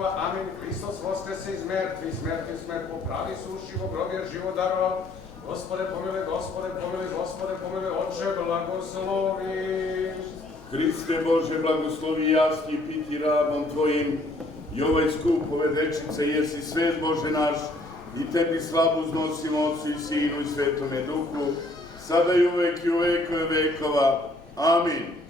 vekova. Amin. Hristos voskrese iz mrtvih, smrt popravi, sušivo, grob jer život daroval. Gospode pomiluj, Gospode pomiluj, Gospode pomiluj, Oče blagoslovi. Hriste Bože, blagoslovi jasni piti rabom Tvojim i ovaj skup ove dečice, jesi svet Bože naš, i Tebi slavu znosimo Otcu i Sinu i Svetome Duhu, sada i uvek i u vekove vekova. Amin.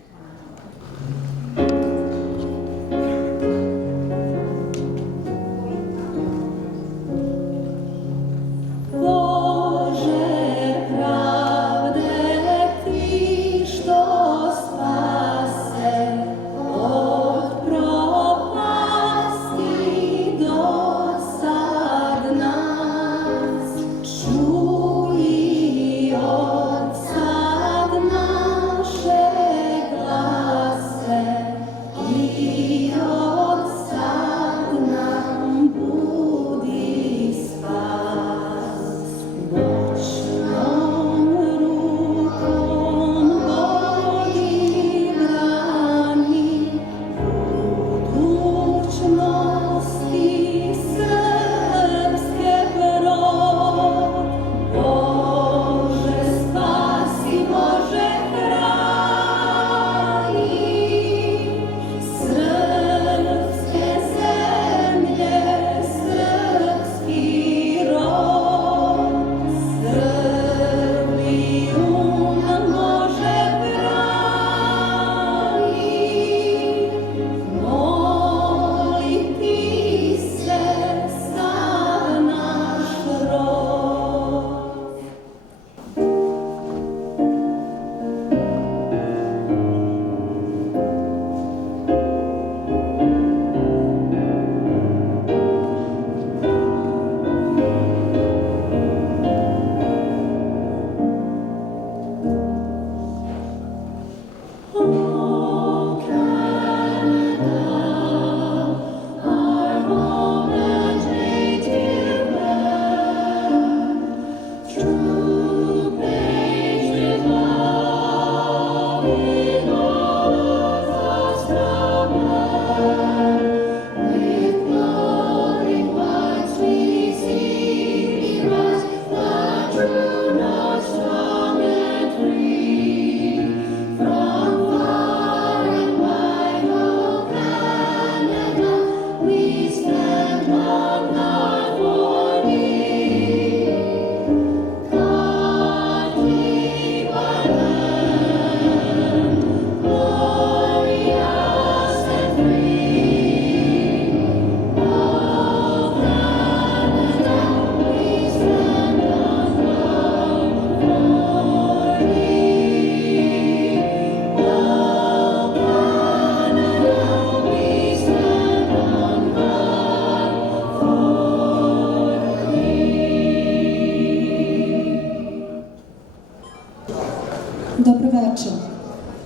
Dobroveče.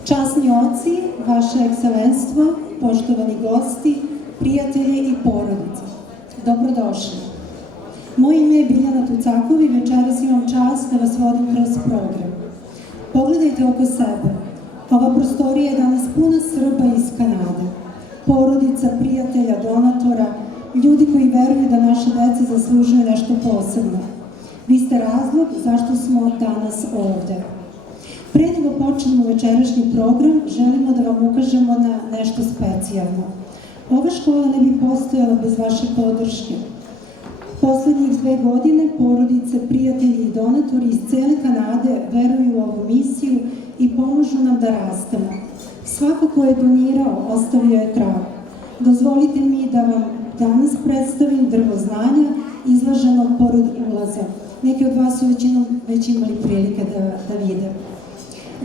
Časni oci, vaše ekscelenstvo, poštovani gosti, prijatelji i porodice. Dobrodošli. Moje ime je Biljana Tucakov i večeras imam čast da vas vodim kroz program. Pogledajte oko sebe. Ova prostorija je danas puna Srba iz Kanade. Porodica, prijatelja, donatora, ljudi koji veruju da naša deca zaslužuju nešto posebno. Vi ste razlog zašto smo danas ovde. Pre nego počnemo večerašnji program, želimo da vam ukažemo na nešto specijalno. Ova škola ne bi postojala bez vaše podrške. Poslednjih 2 godine porodice, prijatelji i donatori iz cele Kanade veruju u ovu misiju i pomažu nam da rastemo. Svako ko je donirao, ostavio je trag. Dozvolite mi da vam danas predstavim drvo znanja izlaženo pored ulaza. Neki od vas su već imali prilike da vide.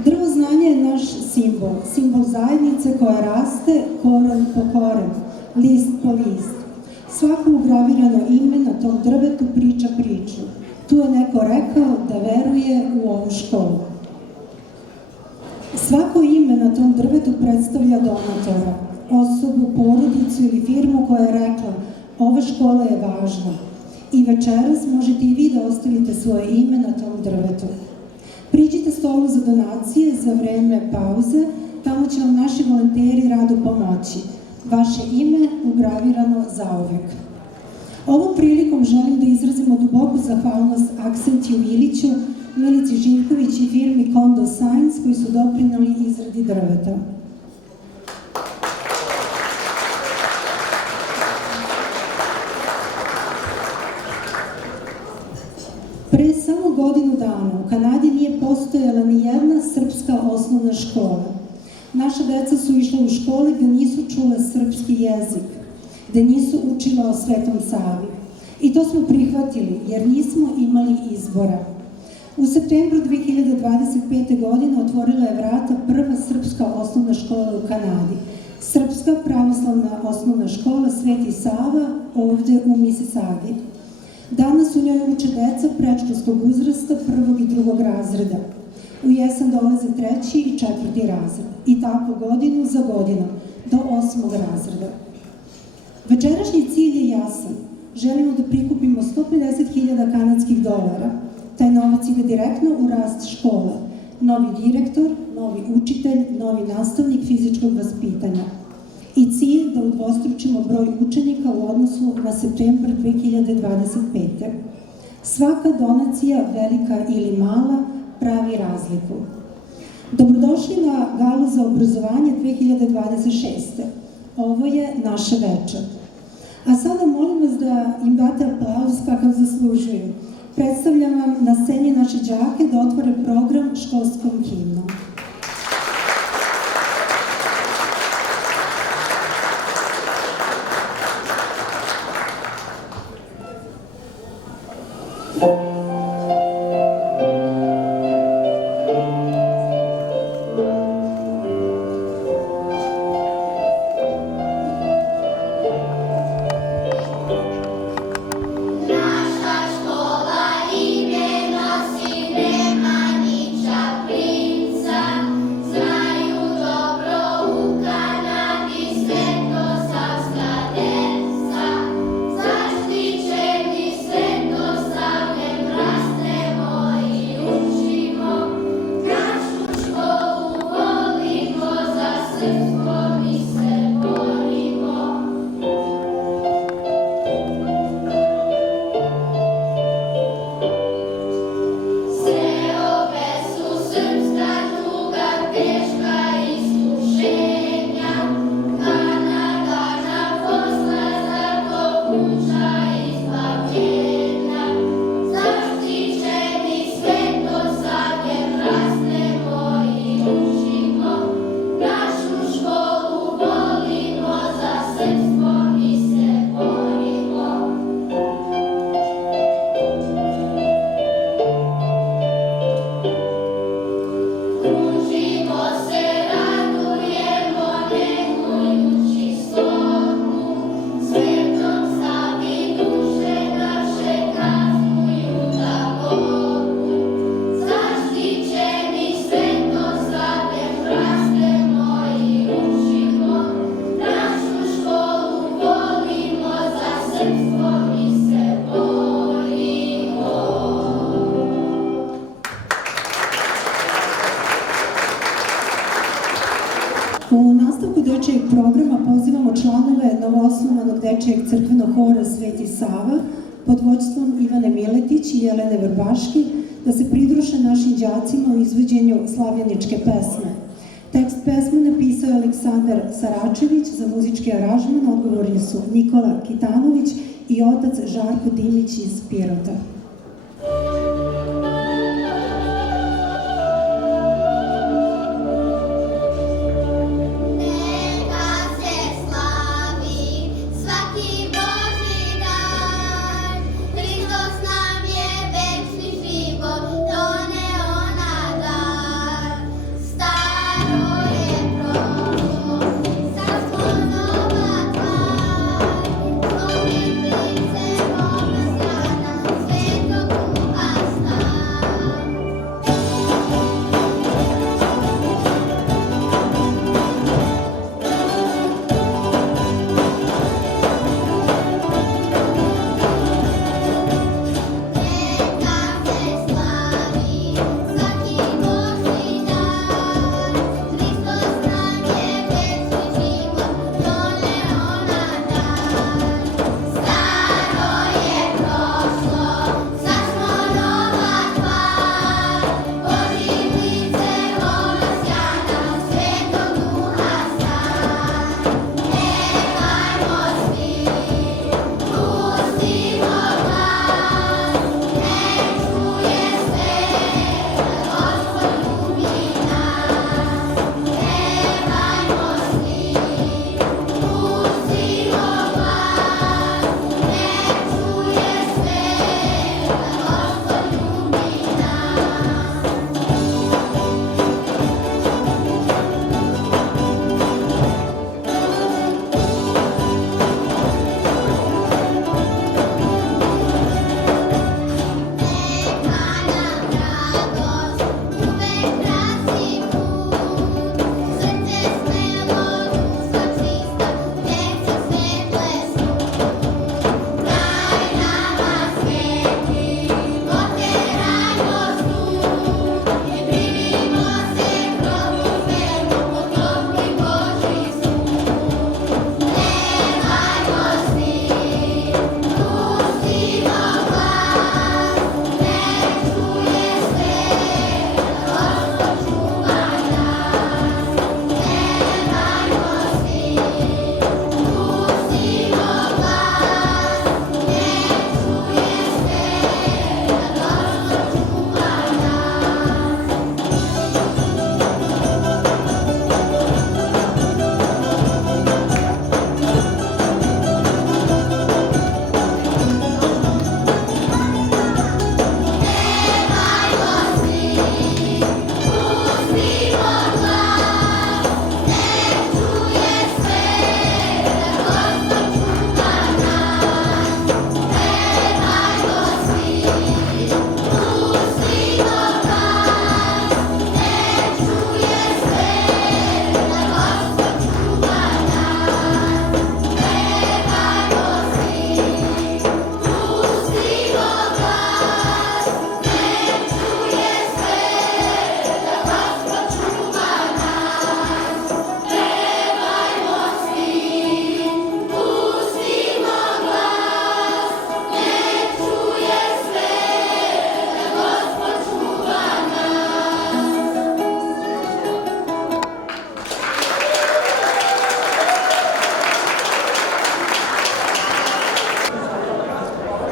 Drvo znanja je naš simbol zajednice koja raste koren po koren, list po list. Svako ugravirano ime na tom drvetu priča priču. Tu je neko rekao da veruje u ovu školu. Svako ime na tom drvetu predstavlja donatora, osobu, porodicu ili firmu koja je rekla ova škola je važna. I večeras možete i vi da ostavite svoje ime na tom drvetu. Priđite stolu za donacije za vreme pauze, tamo će vam naši volonteri rado pomoći. vaše ime ugravirano zauvek. Ovom prilikom želim da izrazimo duboku zahvalnost Aksentiju Iliću, Milici Živković i firmi Kondo Science koji su doprineli izradi drveta. Pre samo godinu dana u Kanadi nije postojala ni jedna srpska osnovna škola. Naša deca su išla u škole gde nisu čule srpski jezik, gde nisu učila o Svetom Savi. I to smo prihvatili, jer nismo imali izbora. U septembru 2025. godine otvorila je vrata prva srpska osnovna škola u Kanadi. Srpska pravoslavna osnovna škola Sveti Sava ovde u Misisagi. Danas u njoj uče deca predškolskog uzrasta prvog i drugog razreda. U jesen dolaze 3. i 4. razred. I tako godinu za godinom, do 8. razreda. Večerašnji cilj je jasan. Želimo da prikupimo 150.000 kanadskih dolara. Taj novac ide direktno u rast škola. Novi direktor, novi učitelj, novi nastavnik fizičkog vaspitanja. I cilj da udvostručimo broj učenika u odnosu na septembar 2025. Svaka donacija, velika ili mala, pravi razliku. Dobrodošli na Galu za obrazovanje 2026. Ovo je naša večer. A sada molim vas da im date aplauz kakav zaslužuju. Predstavljam vam na sceni naše đake da otvore program školskom himnom. U nastavku dečijeg programa pozivamo članove novoosnovanog dečijeg crkvenog hora Sveti Sava pod vođstvom Ivane Miletić i Jelene Vrbaški da se pridruže našim đacima u izvođenju slavljeničke pesme. Tekst pesme napisao je Aleksandar Saračević, za muzički aranžman odgovorni su Nikola Kitanović i otac Žarko Dimić iz Pirota. Svetog Duha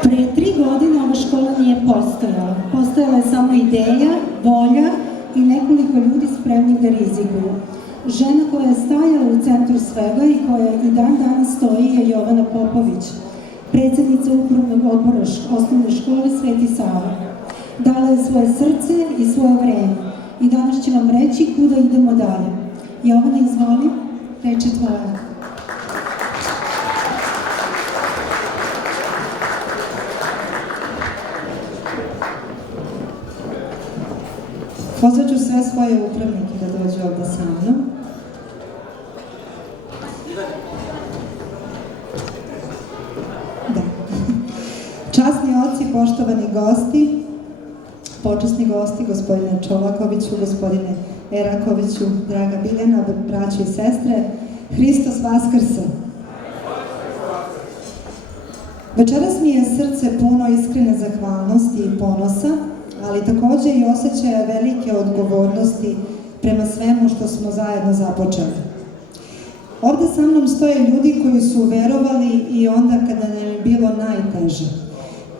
Pre 3 godine ova škola nije postojala. Postojala je samo ideja, volja i nekoliko ljudi spremnih da rizikuju. Žena koja je stajala u centru svega i koja i dan danas stoji je Jovana Popović, predsjednica upravnog odbora osnovne škole Sveti Sava. Dala je svoje srce i svoje vreme i danas će vam reći kuda idemo dalje. Jovana, izvoli, reč je tvoja. Pozvaću sve svoje upravnike da dođu ovde sa mnom. Da. Časni oci, poštovani gosti, počasni gosti, gospodine Čolakoviću, gospodine Erakoviću, draga Biljana, braćo i sestre, Hristos Vaskrse. Večeras mi je srce puno iskrene zahvalnosti i ponosa, ali takođe i osjećaja velike odgovornosti prema svemu što smo zajedno započeli. Ovde sa mnom stoje ljudi koji su verovali i onda kada nam je bilo najteže,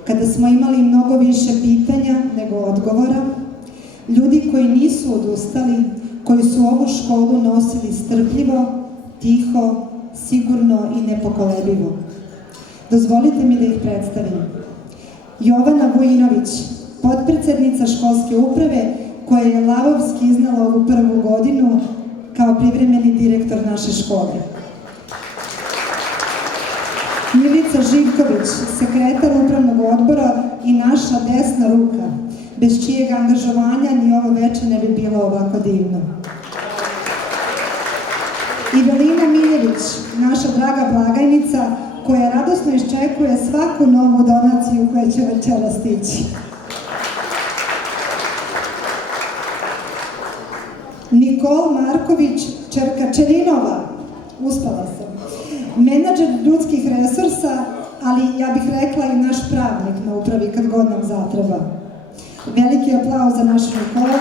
kada smo imali mnogo više pitanja nego odgovora, ljudi koji nisu odustali, koji su ovu školu nosili strpljivo, tiho, sigurno i nepokolebivo. Dozvolite mi da ih predstavim. Jovana Vujinović, potpredsednica školske uprave koja je lavovski iznala ovu prvu godinu kao privremeni direktor naše škole. Milica Živković, sekretar upravnog odbora i naša desna ruka, bez čijeg angažovanja ni ovo veče ne bi bilo ovako divno. Ivelina Miljević, naša draga blagajnica, koja radosno iščekuje svaku novu donaciju koja će večera stići. Nikol Marković, ćerka Čerinova, uspala sam, menadžer ljudskih resursa, ali ja bih rekla i naš pravnik na upravi kad god nam zatreba. Veliki aplauz za našu Nikola.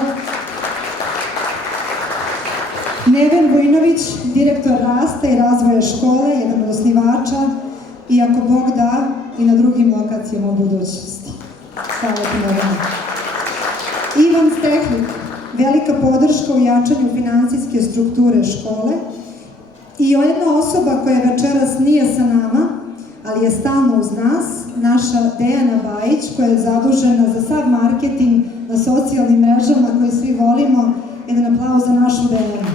Neven Vujinović, direktor rasta i razvoja škole, jedan od osnivača i ako Bog da i na drugim lokacijama u budućnosti. Hvala ti, Neven. Ivan Stehlik, velika podrška u jačanju finansijske strukture škole i jedna osoba koja večeras nije sa nama, ali je stalno uz nas, naša Dejana Bajić, koja je zadužena za sav marketing na socijalnim mrežama koje svi volimo. Jedan aplauz za našu Dejanu.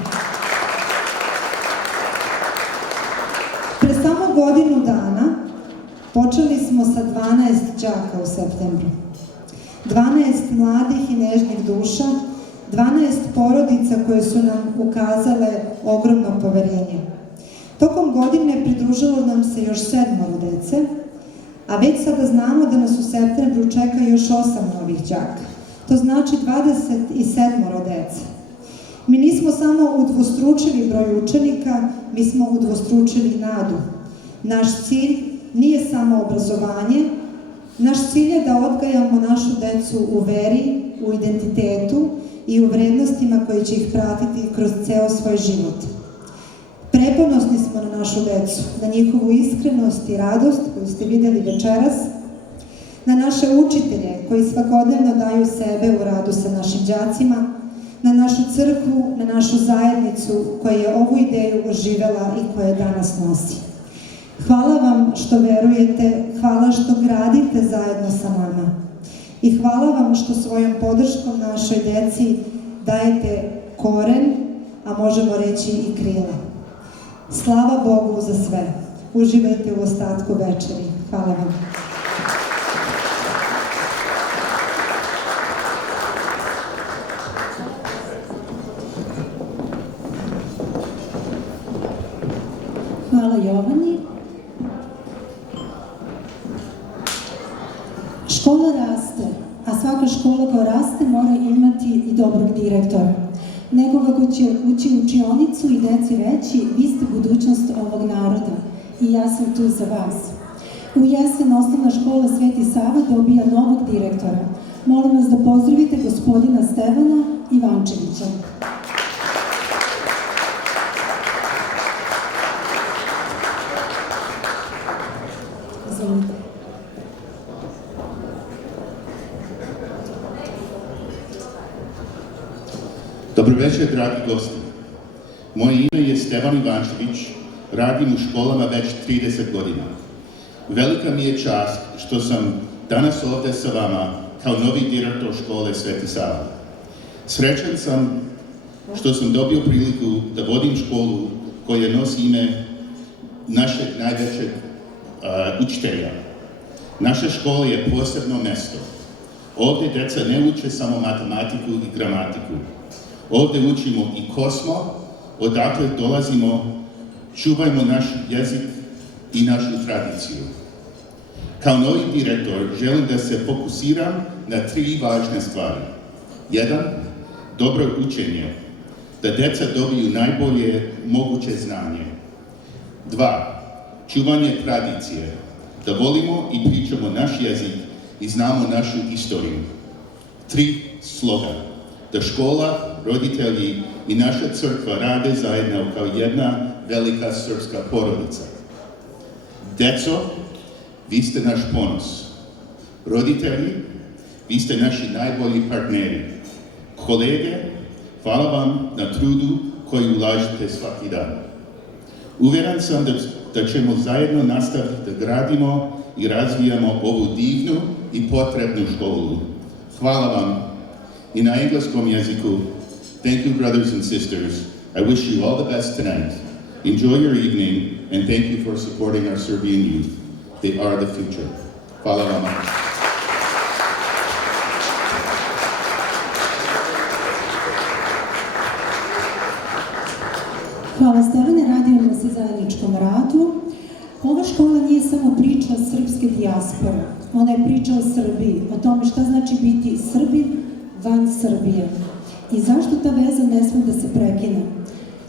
Pre samo godinu dana počeli smo sa 12 đaka u septembru. 12 mladih i nežnih duša, 12 porodica koje su nam ukazale ogromno poverenje. Tokom godine pridružilo nam se još 7 dece, a već sada znamo da nas u septembru čeka još 8 novih đaka. To znači 27 dece. Mi nismo samo udvostručili broj učenika, mi smo udvostručili nadu. Naš cilj nije samo obrazovanje, naš cilj je da odgajamo našu decu u veri, u identitetu i u vrednostima koje će ih pratiti kroz ceo svoj život. Preponosni smo na našu decu, na njihovu iskrenost i radost koju ste videli večeras, na naše učitelje koji svakodnevno daju sebe u radu sa našim đacima, na našu crkvu, na našu zajednicu koja je ovu ideju oživela i koja je danas nosi. Hvala vam što verujete, hvala što gradite zajedno sa nama i hvala vam što svojom podrškom našoj deci dajete koren, a možemo reći i krila. Slava Bogu za sve. Uživajte u ostatku večeri. Hvala vam. Hvala Jovani. Škola raste, a svaka škola koja raste mora imati i dobrog direktora. Nekoga ko će ući u učionicu i deci reći: vi ste budućnost ovog naroda i ja sam tu za vas. U jesen osnovna škola Sveti Sava dobija novog direktora. Molim vas da pozdravite gospodina Stevana Ivančevića. Izvolite. Dobro večer, dragi gosti. Moje ime je Stevan Ivančević, radim u školama već 30 godina. Velika mi je čast što sam danas ovdje sa vama kao novi direktor škole Sveti Sava. Srećan sam što sam dobio priliku da vodim školu koja nosi ime našeg najvećeg učitelja. Naša škola je posebno mjesto. Ovdje djeca ne uče samo matematiku i gramatiku. Ovdje učimo i ko smo, odakle dolazimo, čuvajmo naš jezik i našu tradiciju. Kao novi direktor želim da se fokusiram na 3 važne stvari. 1. Dobro učenje, da djeca dobiju najbolje moguće znanje. 2. Čuvanje tradicije, da volimo i pričamo naš jezik i znamo našu istoriju. 3. Slogan, da škola, roditelji i naša crkva rade zajedno kao jedna velika srpska porodica. Deco, vi ste naš ponos. Roditelji, vi ste naši najbolji partneri. Kolege, hvala vam na trudu koji ulažete svaki dan. Uvjeren sam da ćemo zajedno nastaviti da gradimo i razvijamo ovu divnu i potrebnu školu. Hvala vam. I na engleskom jeziku, thank you, brothers and sisters. I wish you all the best tonight. Enjoy your evening, and thank you for supporting our Serbian youth. They are the future. Hvala vam. Hvala Stevane, radimo se zajedničkom radu. Ova škola nije samo priča srpske dijaspore, ona je priča o Srbiji, o tome šta znači biti Srbin van Srbije i zašto ta veza ne sme da se prekine.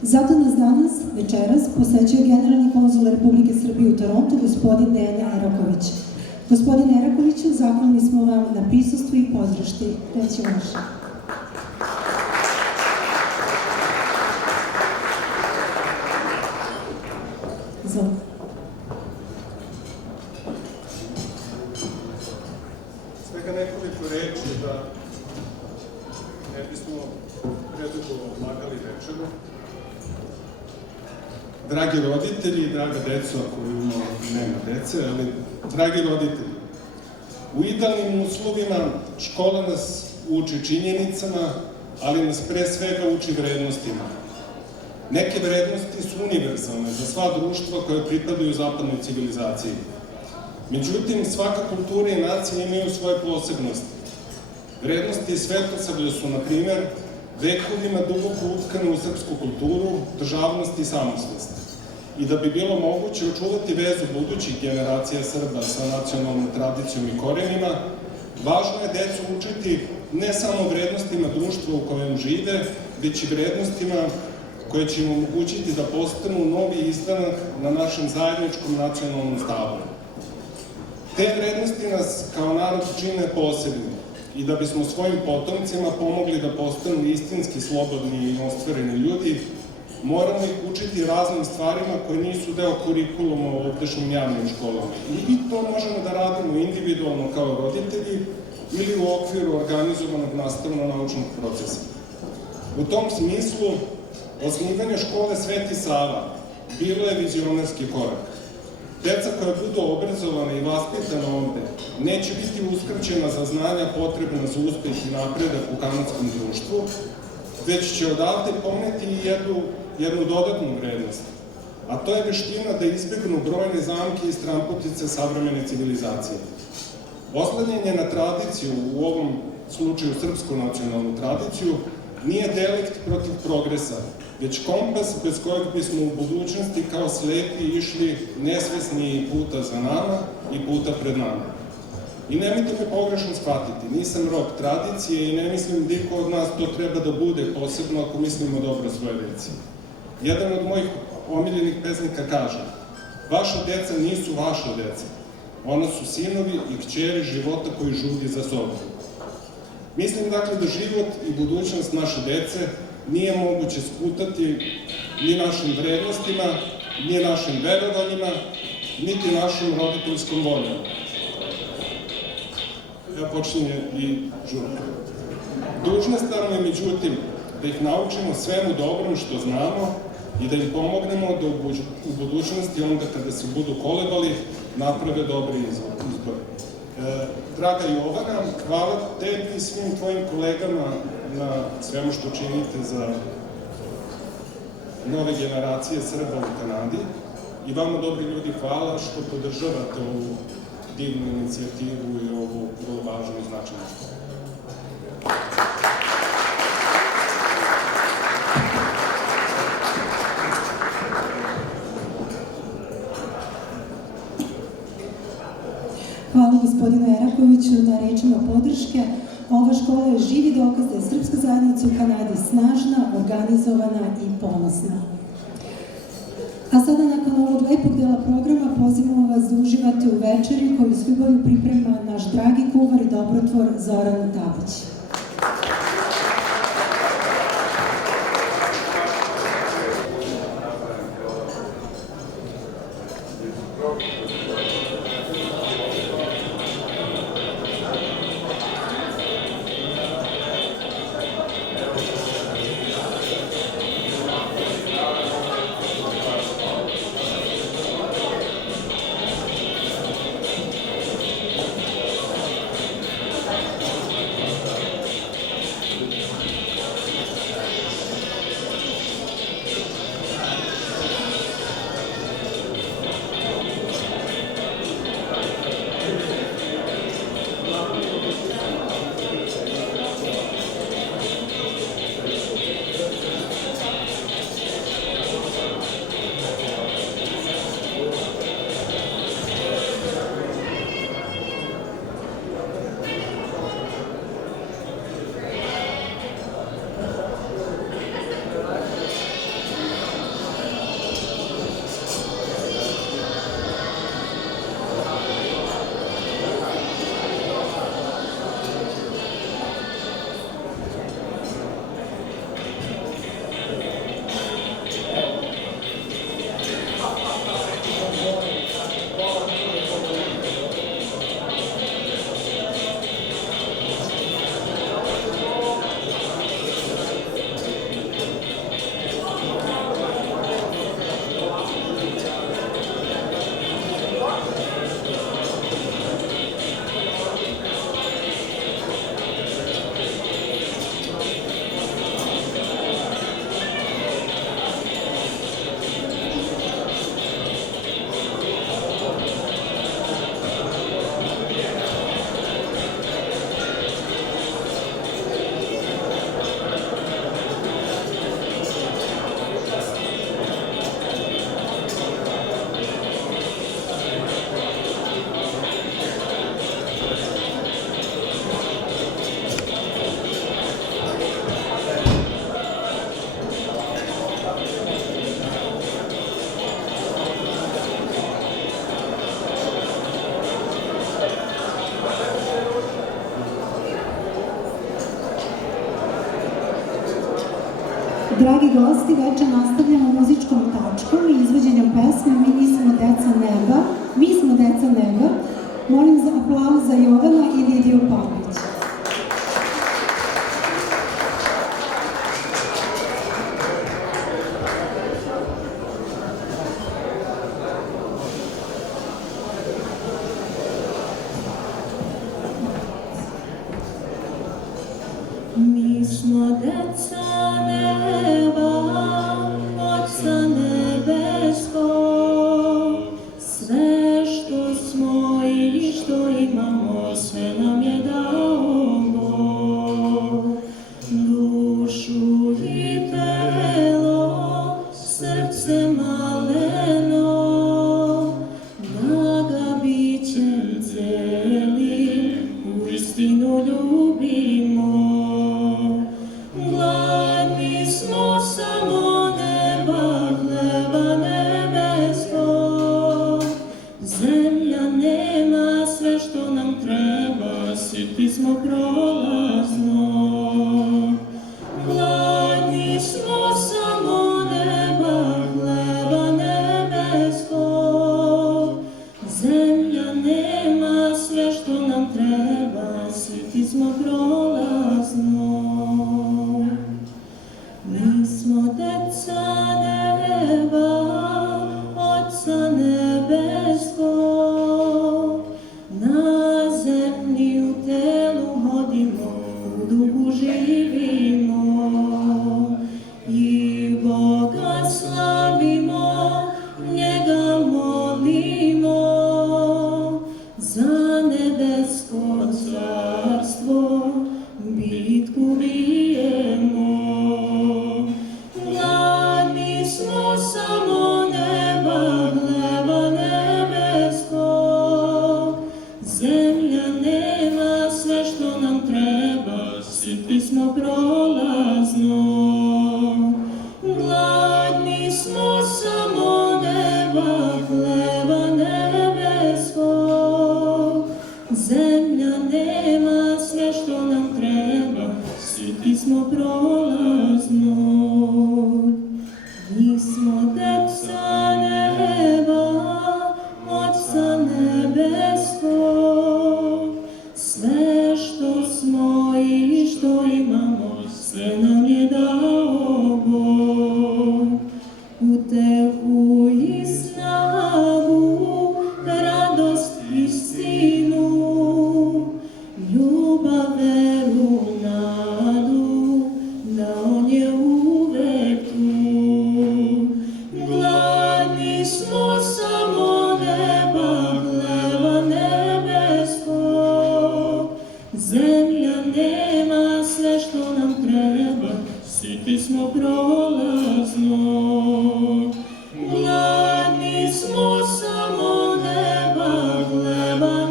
Zato nas danas, večeras, posećuje generalni konzul Republike Srbije u Torontu, gospodin Dejan Eraković. Gospodine Erakoviću, zahvalni smo vam na prisustvu i podršci. Reći vaše. Izvolite. Svega nekoliko reči da ne bismo predugo odlagali večeru. Dragi roditelji, draga deco, ako nema dece, ali dragi roditelji, u idealnim uslovima škola nas uči činjenicama, ali nas pre svega uči vrednostima. Neke vrednosti su univerzalne za sva društva koje pripadaju zapadnoj civilizaciji. Međutim, svaka kultura i nacija imaju svoje posebnosti. Vrednosti Svetosavlja su, na primer, vekovima duboko utkane u srpsku kulturu, državnost i samosvest. I da bi bilo moguće očuvati vezu budućih generacija Srba sa nacionalnom tradicijom i korenima, važno je decu učiti ne samo vrednostima društva u kojem žive, već i vrednostima koje će im omogućiti da postanu novi izdanak na našem zajedničkom nacionalnom stablu. Te vrednosti nas kao narod čine posebnim i da bismo svojim potomcima pomogli da postanu istinski slobodni i ostvareni ljudi, moramo ih učiti raznim stvarima koje nisu deo kurikuluma u ovdašnjim javnim školama. I to možemo da radimo individualno kao roditelji ili u okviru organizovanog nastavno-naučnog procesa. U tom smislu, osnivanje škole Sveti Sava bilo je vizionarski korak. Deca koja budu obrazovana i vaspitana ovde neće biti uskraćena za znanja potrebna za uspeh i napredak u kanadskom društvu, već će odavde poneti i jednu dodatnu vrednost, a to je veština da izbegnu brojne zamke i stramputice savremene civilizacije. Oslanjanje na tradiciju, u ovom slučaju srpsku nacionalnu tradiciju, nije delikt protiv progresa, već kompas bez kojeg bismo u budućnosti kao slepi išli nesvesni puta za nama i puta pred nama. I nemojte me pogrešno shvatiti, nisam rob tradicije i ne mislim da iko od nas to treba da bude, posebno ako mislimo dobro svoje deci. Jedan od mojih omiljenih pesnika kaže: vaša deca nisu vaša deca, ona su sinovi i kćeri života koji žudi za sobom. Mislim dakle da život i budućnost naše dece nije moguće sputati ni našim vrednostima, ni našim verovanjima, niti našom roditeljskom voljom. Ja počinjem i žurka. Dužnostar me, međutim, da ih naučimo svemu dobrom što znamo i da im pomognemo da u budućnosti, onda kada se budu kolebali, naprave dobri izbor. Draga Jovana, hvala tebi i svim tvojim kolegama na svemu što činite za nove generacije Srba u Kanadi. I vama, dobri ljudi, hvala što podržavate ovu divnu inicijativu i ovu vrlo važnu i značajnu školu. Hvala gospodinu Erakoviću na rečima podrške. Ova škola je živi dokaz da je srpska zajednica u Kanadi snažna, organizovana i ponosna. A sada, nakon ovog lepog dela programa, pozivamo vas da uživate u večeri koju s ljubavlju priprema naš dragi kuvar i dobrotvor Zoran Tabić. Dragi gosti, večer nastavljamo muzičkom tačkom i izvođenjem pesme Mi smo deca neba. Mi smo deca neba. Molim za aplauz za Jovana i Lidiju Pavlić. Mi smo deca neba, Oca nebeskog, sve što smo i što imamo, sve nam je dao Bog. Dušu i telo, srce maleno, da ga bićem celim uistinu ljubimo. Gladni smo samo neba, hleba nebeskog. Zemlja nema sve što nam treba, siti smo prolazno. Gladni smo samo neba, hleba nebeskog. Zemlja nema sve što nam treba, siti smo prolazno. istinu, ljubav, veru, nadu, da on je uvek tu. Gladni smo samo neba, hleba nebeskog, zemlja nema sve što nam treba, siti smo prolaznog. Gladni smo samo neba, hleba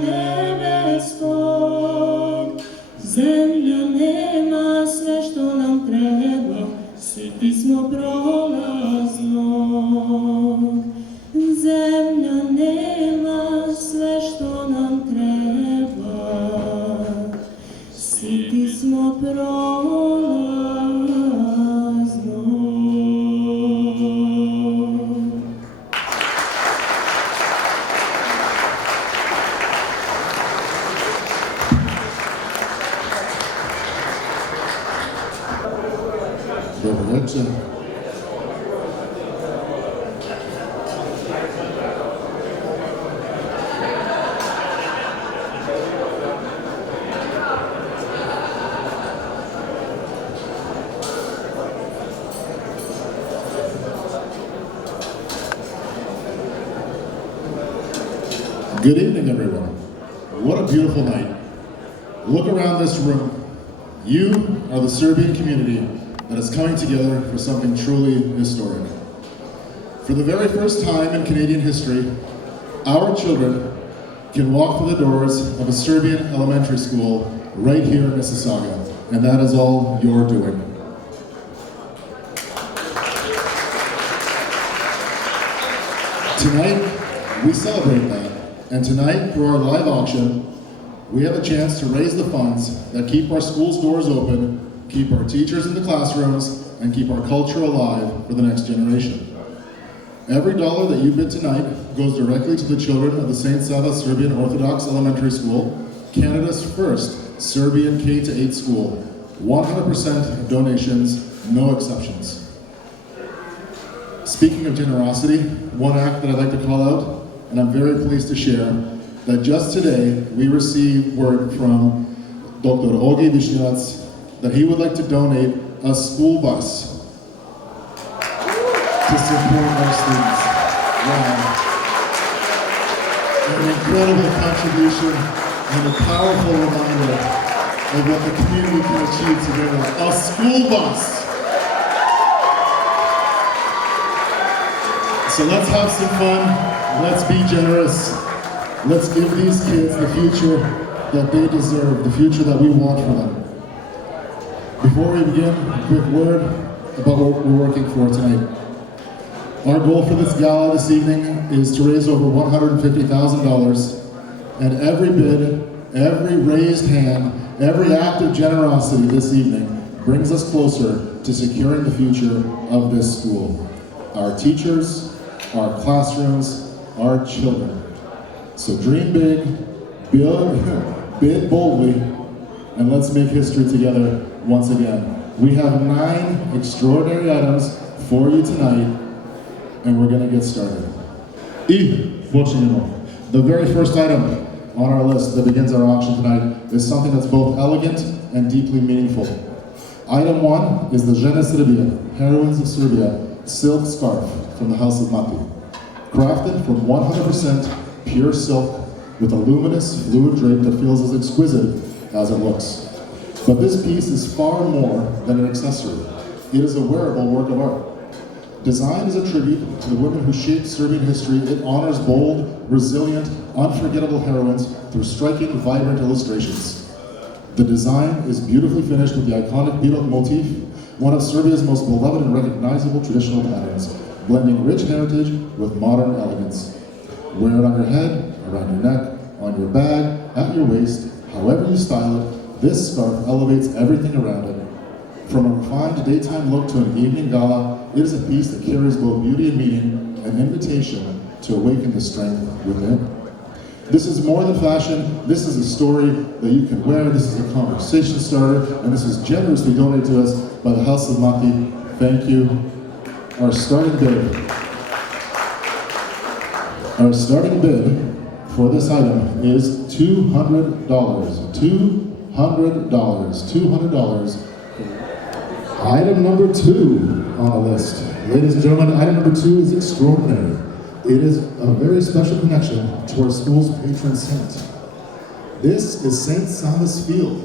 nebeskog, zemlja nema sve što nam treba, siti smo prolaznog. Zemlja nema sve što nam treba, siti smo prolaznog. Dobro večer. Good evening, everyone. What a beautiful night. Look around this room. You are the Serbian community that is coming together for something truly historic. For the very first time in Canadian history, our children can walk through the doors of a Serbian elementary school right here in Mississauga, and that is all you're doing. Tonight, we celebrate that, and tonight, through our live auction, we have a chance to raise the funds that keep our schools' doors open, keep our teachers in the classrooms, and keep our culture alive for the next generation. Every dollar that you bid tonight goes directly to the children of the St. Sava Serbian Orthodox Elementary School, Canada's first Serbian K-8 school. 100% donations, no exceptions. Speaking of generosity, one act that I'd like to call out, and I'm very pleased to share, that just today we received word from Dr. Ogi Vishnyac that he would like to donate a school bus to support our students. Wow. An incredible contribution and a powerful reminder of what the community can achieve together. A school bus! So let's have some fun, let's be generous. Let's give these kids the future that they deserve, the future that we want for them. Before we begin, a quick word about what we're working for tonight. Our goal for this gala this evening is to raise over $150,000, and every bid, every raised hand, every act of generosity this evening brings us closer to securing the future of this school. Our teachers, our classrooms, our children. So dream big, bid boldly, and let's make history together once again. We have 9 extraordinary items for you tonight, and we're gonna get started. I počinjemo. The very first item on our list that begins our auction tonight is something that's both elegant and deeply meaningful. Item 1 is the Žene Srbije, Heroines of Serbia, silk scarf from the House of Mati. Crafted from 100% pure silk with a luminous fluid drape that feels as exquisite as it looks. But this piece is far more than an accessory. It is a wearable work of art. Designed as a tribute to the women who shaped Serbian history, it honors bold, resilient, unforgettable heroines through striking, vibrant illustrations. The design is beautifully finished with the iconic Birok motif, one of Serbia's most beloved and recognizable traditional patterns, blending rich heritage with modern elegance. Wear it on your head, around your neck, on your bag, at your waist, however you style it, this scarf elevates everything around it. From a refined daytime look to an evening gala, it is a piece that carries both beauty and meaning, an invitation to awaken the strength within. This is more than fashion, this is a story that you can wear, this is a conversation starter, and this is generously donated to us by the House of Mati. Thank you. Our starting bid for this item is $200. $200. $200. Item number 2 on the list. Ladies and gentlemen, item number 2 is extraordinary. It is a very special connection to our school's patron saint. This is St. Sava's Field,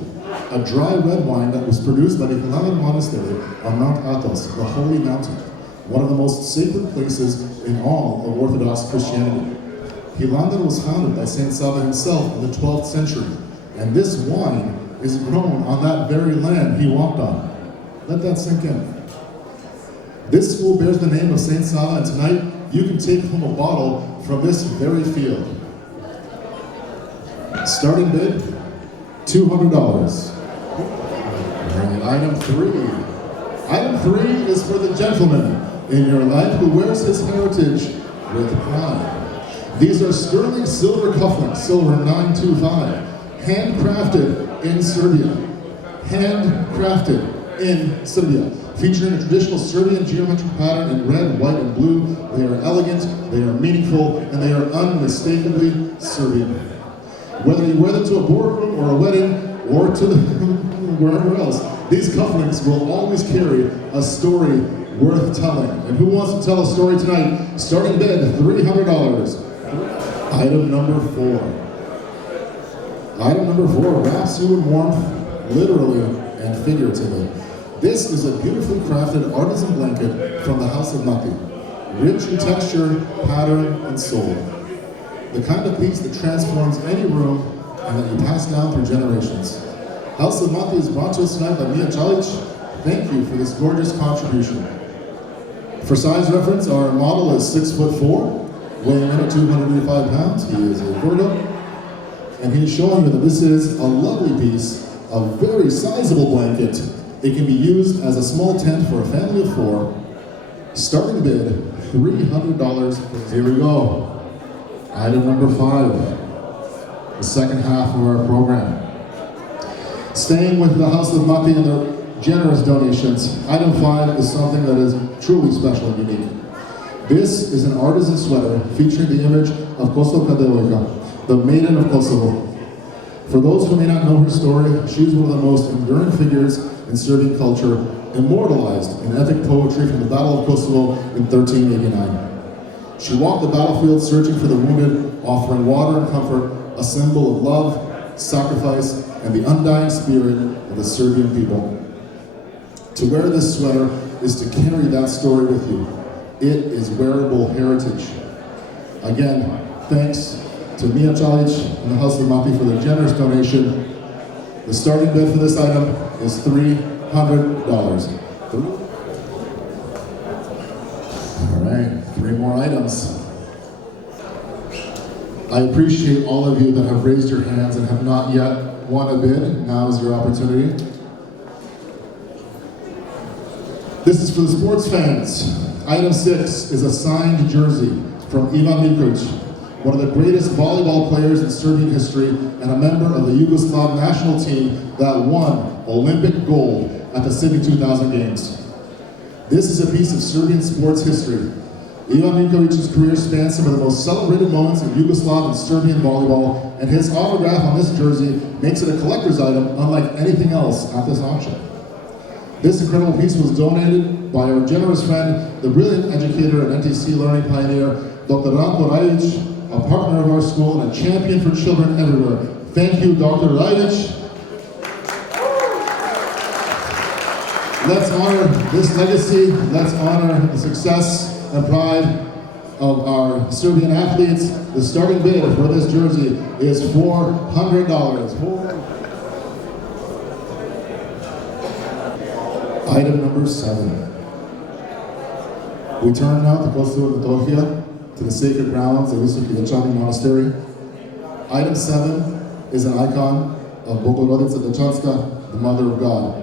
a dry red wine that was produced by the Hilanda Monastery on Mount Athos, the Holy Mountain, one of the most sacred places in all of Orthodox Christianity. Hilanda was founded by St. Sava himself in the 12th century, and this wine is grown on that very land he walked on. Let that sink in. This school bears the name of St. Sava, and tonight you can take home a bottle from this very field. Starting bid, $200. All right, item 3. Item 3 is for the gentleman in your life who wears his heritage with pride. These are sterling silver cufflinks, silver 925, handcrafted in Serbia. Handcrafted in Serbia. Featuring a traditional Serbian geometric pattern in red, white, and blue. They are elegant, they are meaningful, and they are unmistakably Serbian. Whether you wear them to a boardroom or a wedding or to wherever else, these cufflinks will always carry a story worth telling. And who wants to tell a story tonight? Starting bid, $300. Item number 4. Item number 4 wraps you in warmth, literally and figuratively. This is a beautifully crafted artisan blanket from the House of Mati. Rich in texture, pattern, and soul. The kind of piece that transforms any room and that you pass down through generations. House of Mati is brought to us tonight by Mija Čalić. Thank you for this gorgeous contribution. For size reference, our model is 6'4", weighing in at 285 pounds. He is a Gordo. And he's showing you that this is a lovely piece, a very sizable blanket. It can be used as a small tent for a family of 4. Starting bid, $300. Here we go. Item number 5, the second half of our program. Staying with the House of Mati and their generous donations, item 5 is something that is truly special and unique. This is an artisan sweater featuring the image of Kosovka Devojka, the Maiden of Kosovo. For those who may not know her story, she is one of the most enduring figures in Serbian culture, immortalized in epic poetry from the Battle of Kosovo in 1389. She walked the battlefield searching for the wounded, offering water and comfort, a symbol of love, sacrifice, and the undying spirit of the Serbian people. To wear this sweater is to carry that story with you. It is wearable heritage. Again, thanks to Mija Čalić and the House of Mati for their generous donation. The starting bid for this item is $300. All right, 3 more items. I appreciate all of you that have raised your hands and have not yet won a bid. Now is your opportunity. This is for the sports fans. Item 6 is a signed jersey from Ivan Mikulić, one of the greatest volleyball players in Serbian history and a member of the Yugoslav national team that won Olympic gold at the Sydney 2000 Games. This is a piece of Serbian sports history. Ivan Mikulić's career spans some of the most celebrated moments in Yugoslav and Serbian volleyball, and his autograph on this jersey makes it a collector's item unlike anything else at this auction. This incredible piece was donated by our generous friend, the brilliant educator and NTC learning pioneer, Dr. Ranko Rajić, a partner of our school and a champion for children everywhere. Thank you, Dr. Rajić. Let's honor this legacy. Let's honor the success and pride of our Serbian athletes. The starting bid for this jersey is $400. Item number 7. We turn now to Kosovo and Metohija, to the sacred grounds of Visoki Dečani Monastery. Item 7 is an icon of Bogorodica Dečanska, the Mother of God.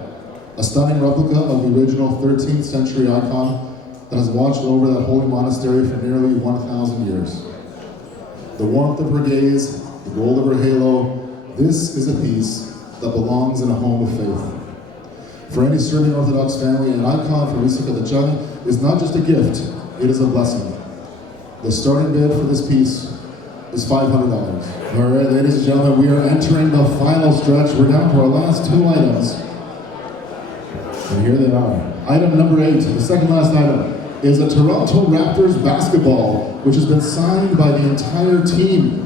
A stunning replica of the original 13th century icon that has watched over that holy monastery for nearly 1,000 years. The warmth of her gaze, the gold of her halo, this is a piece that belongs in a home of faith. For any Serbian Orthodox family, an icon for Visoka Dečani is not just a gift, it is a blessing. The starting bid for this piece is $500. All right, ladies and gentlemen, we are entering the final stretch. We're down to our last two items. And here they are. Item number 8, the second last item, is a Toronto Raptors basketball, which has been signed by the entire team.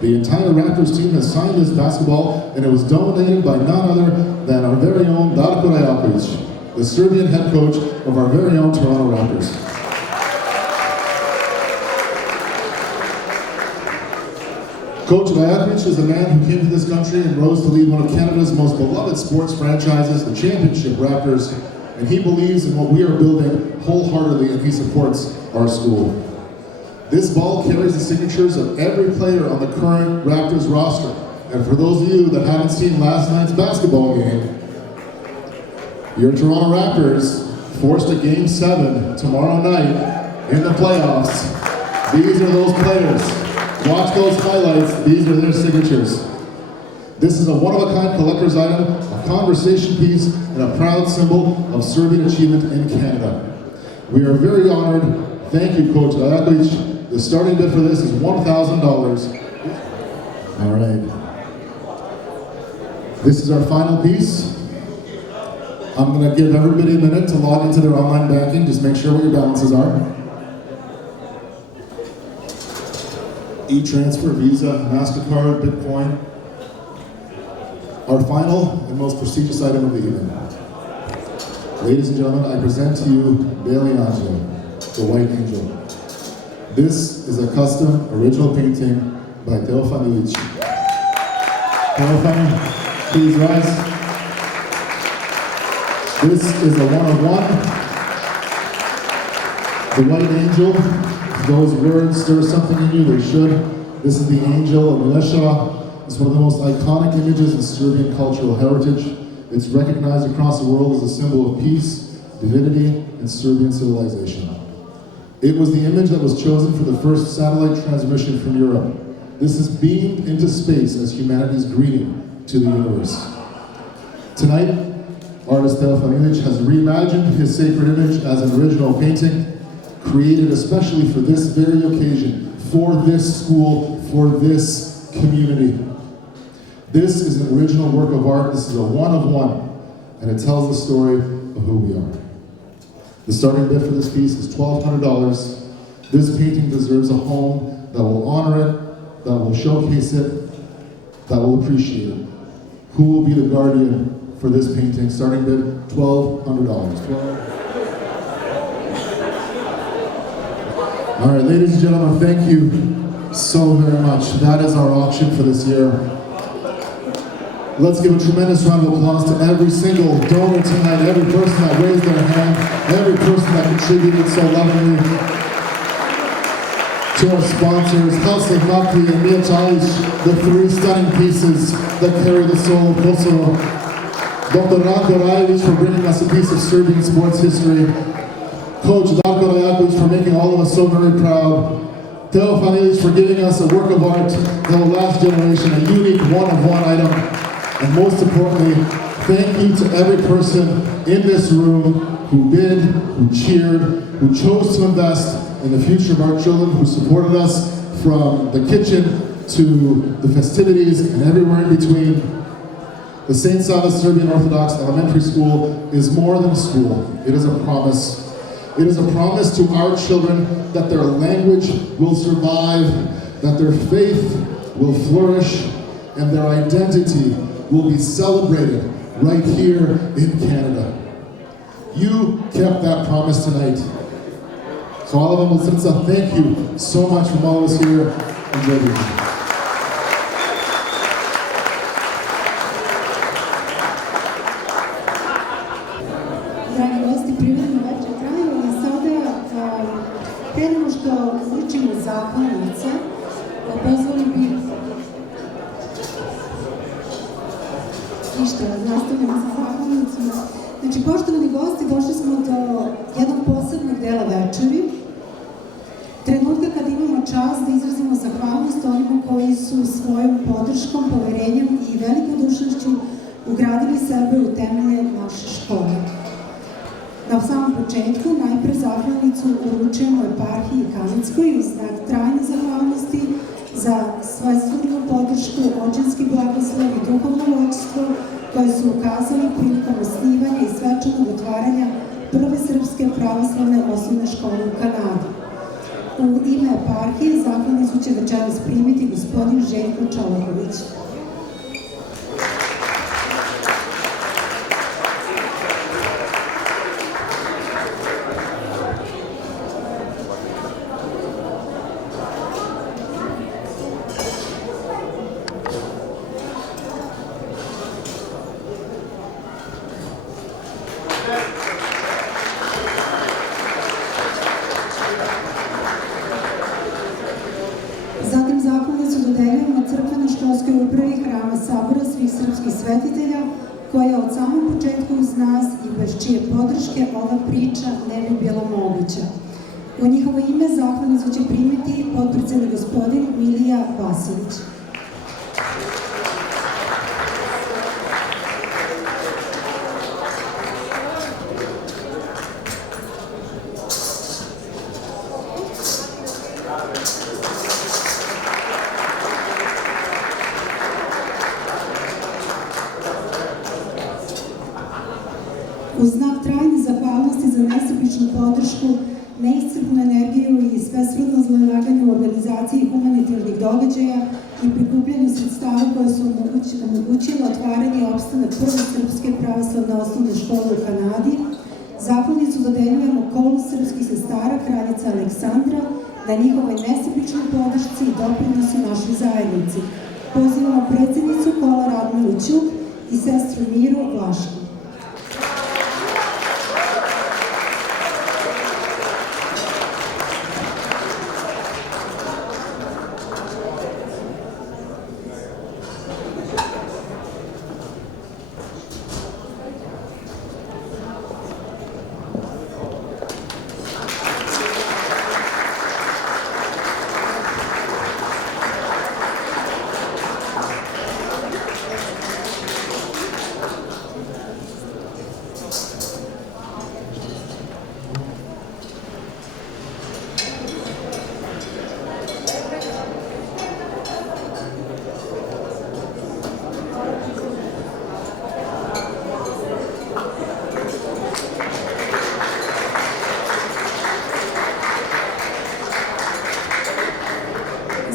The entire Raptors team has signed this basketball, and it was donated by none other than our very own Darko Rajakovic, the Serbian head coach of our very own Toronto Raptors. Coach Rajakovic is a man who came to this country and rose to lead one of Canada's most beloved sports franchises, the Championship Raptors, and he believes in what we are building wholeheartedly, and he supports our school. This ball carries the signatures of every player on the current Raptors roster. And for those of you that haven't seen last night's basketball game, your Toronto Raptors forced a Game 7 tomorrow night in the playoffs. These are those players. Watch those highlights. These are their signatures. This is a one-of-a-kind collector's item, a conversation piece, and a proud symbol of Serbian achievement in Canada. We are very honored. Thank you, Coach Rajakovic. The starting bid for this is $1,000. All right. This is our final piece. I'm going to give everybody a minute to log into their online banking. Just make sure what your balances are. E-transfer, Visa, MasterCard, Bitcoin. Our final and most prestigious item of the evening. Ladies and gentlemen, I present to you Bailey Angelo, the White Angel. This is a custom original painting by Teofan Ilic. Teofan, please rise. This is a one-of-one. The White Angel, those words stir something in you, they should. This is the angel of Milesha. It's one of the most iconic images in Serbian cultural heritage. It's recognized across the world as a symbol of peace, divinity, and Serbian civilization. It was the image that was chosen for the first satellite transmission from Europe. This is beamed into space as humanity's greeting to the universe. Tonight, artist Teofan Ilic has reimagined his sacred image as an original painting, created especially for this very occasion, for this school, for this community. This is an original work of art. This is a one-of-one, and it tells the story of who we are. The starting bid for this piece is $1,200. This painting deserves a home that will honor it, that will showcase it, that will appreciate it. Who will be the guardian for this painting? Starting bid, $1,200. All right, ladies and gentlemen, thank you so very much. That is our auction for this year. Let's give a tremendous round of applause to every single donor tonight, every person that raised their hand, every person that contributed so lovingly. To our sponsors, House of Makri and Mia Chalic, the three stunning pieces that carry the soul of Kosovo. Dr. Ranko Rajovic for bringing us a piece of Serbian sports history. Coach Darko Rajakovic for making all of us so very proud. Teofan Ilic for giving us a work of art that will last generation, a unique one-of-one item. And most importantly, thank you to every person in this room who bid, who cheered, who chose to invest in the future of our children, who supported us from the kitchen to the festivities and everywhere in between. The St. Sava Serbian Orthodox Elementary School is more than a school. It is a promise. It is a promise to our children that their language will survive, that their faith will flourish, and their identity will be celebrated right here in Canada. You kept that promise tonight. So all of them, thank you so much from all of us here. Enjoy the evening. Dragi gosti, prirodno večer traju, ali sada, pre nego što učimo zahvalnice, pozvali bih ništa, nastavljamo sa zahvalnicima. Znači, poštovani gosti, došli smo do jednog posebnog dela večeri. Trenutka kad imamo čast da izrazimo zahvalnost onima koji su svojom podrškom, poverenjem i velikodušnošću ugradili sebe u temelje naše škole. Na samom početku najpre zahvalnicu uručujemo eparhiji Kanadskoj u znak trajne zahvalnosti za svesrdnu podršku, očinski blagoslov i duhovno vođstvo koje su ukazali prilikom osnivanja i svečanog otvaranja prve srpske pravoslavne osnovne škole u Kanadi. U ime eparhije zahvalnicu će večeras primiti gospodin Željko Čolaković. Zatim zahvalnicu dodeljujemo crkveno-školskoj upravi Hrama Sabora svih srpskih svetitelja, koja od samog početka uz nas i bez čije podrške ova priča ne bi bila moguća. U njihovo ime zahvalnicu će primiti potpredsednik gospodin Milija Vasiljić. U znak trajne zahvalnosti za nesebičnu podršku, neiscrpnu energiju i svesrdno zalaganje u organizaciji humanitarnih događaja i prikupljanju sredstava koje su omogućile otvaranje i opstanak prve srpske pravoslavne osnovne škole u Kanadi, zahvalnicu dodeljujemo kolu srpskih sestara Kraljica Aleksandra na njihovoj nesebičnoj podršci i doprinosu našoj zajednici. Pozivamo predsjednicu kola Radmilu Ćuk i sestru Miru Vlašku.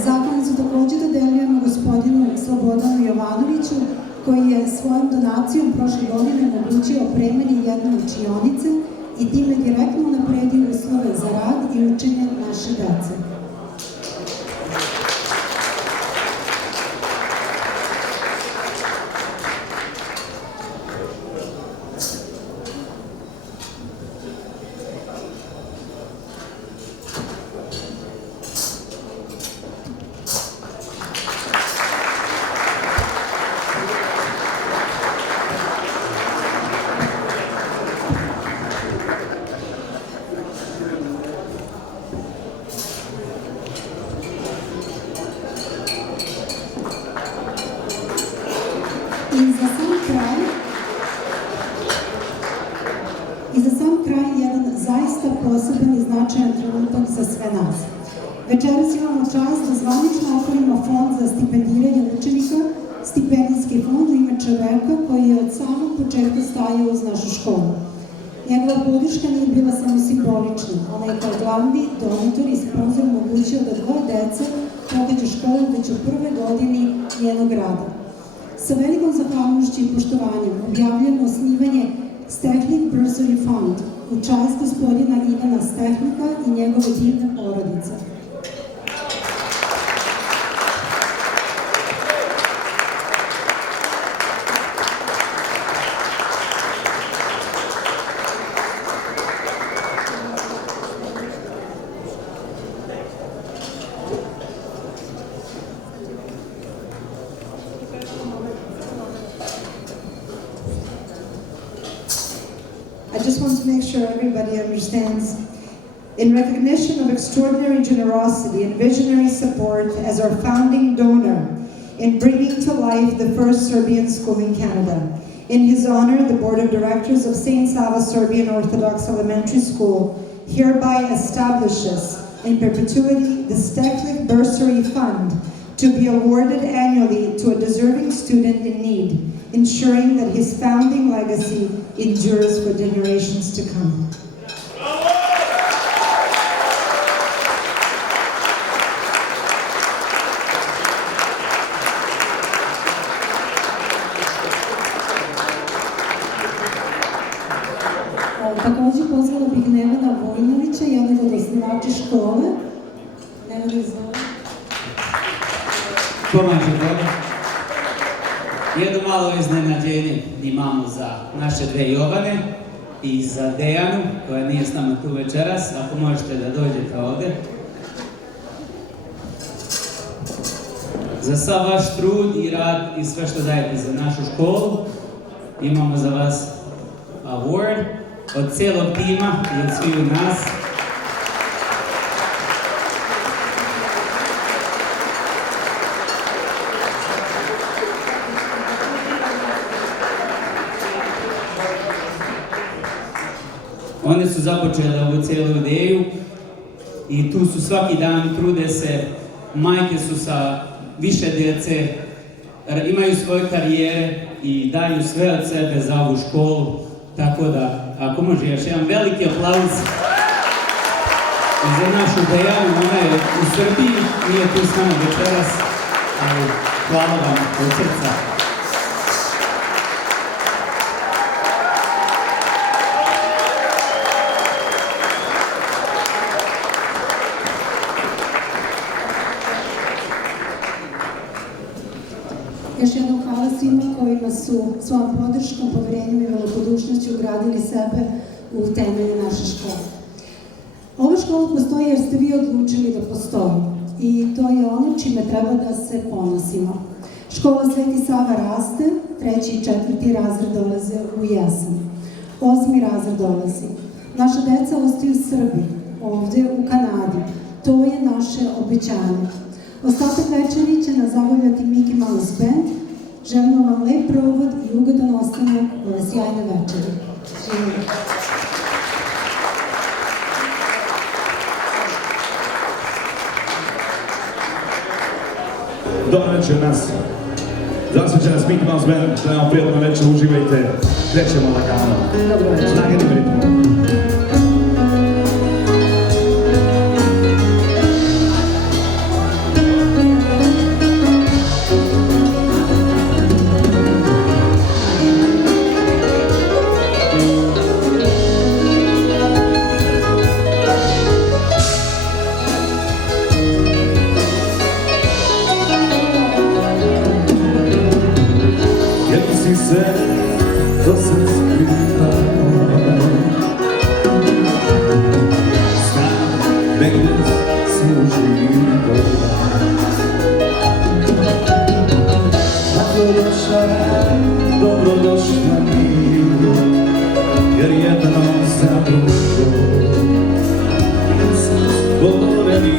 Zahvalnicu takođe dodeljujemo gospodinu Slobodanu Jovanoviću, koji je svojom donacijom prošle godine omogućio opremanje jedne učionice i time direktno unapredio uslove za rad i učenje naše dece. I za sam kraj jedan zaista poseban i značajan trenutak za sve nas. Večeras imamo čast da zvanično otvorimo fond za stipendiranje učenika, stipendijski fond u ime čoveka koji je od samog početka stajao uz našu školu. Njegova podrška nije bila samo simbolična, ona je kao glavni donator i sponzor omogućio da dvoje dece pohađa školu već u prve godini njenog rada. Sa velikom zahvalnošću i poštovanjem objavljujemo osnivanje Stehnik Bursary Fund u čast gospodina Ivana Stehnika i njegove divne porodice. I just want to make sure everybody understands. In recognition of extraordinary generosity and visionary support as our founding donor in bringing to life the first Serbian school in Canada, in his honor, the Board of Directors of St. Sava Serbian Orthodox Elementary School hereby establishes in perpetuity the Stecklick Bursary Fund to be awarded annually to a deserving student in need, ensuring that his founding legacy endures for generations to come. Takođe pozvala bih Nevena Vojnovića, jednog od osnivača škole. Nevena, izvoli. Pomaže Boga. Jedno malo iznenađenje imamo za naše dve Jovane i za Dejanu, koja nije s nama tu večeras, ako možete da dođete ovde. Za sav vaš trud i rad i sve što dajete za našu školu, imamo za vas award od cijelog tima i od svih nas. One su započele ovu cijelu ideju i tu su svaki dan, trude se, majke su sa više djece, imaju svoje karijere i daju sve od sebe za ovu školu, tako da, ako može još jedan veliki aplauz za našu Dejanu, ona je u Srbiji, nije tu s nama večeras, ali hvala vam od srca. Još jednom hvala svima kojima su svojom podrškom, poverenjem i velikodušnošću ugradili sebe u temelje naše škole. Ova škola postoji jer ste vi odlučili da postoji i to je ono čime treba da se ponosimo. Škola Sveti Sava raste, 3. i 4. razred dolaze u jesen, 8. razred dolazi. Naša deca ostaju u Srbiji, ovde u Kanadi. To je naše obećanje. Ostatak večeri će nas zabavljati Mickey Mouse Band. Želimo vam lep provod i ugodan ostanak ove sjajne večeri. Živimo. Dobro večer nas. Zasveća nas Mickey Mouse Band. Želimo prijatno večer, uživajte. Krećemo lagano. Dobro večer. Naglednim ritmom. To se skriva, znam negdje smo živo. Dobrodošla mi, jer jedno za drugo smo stvoreni.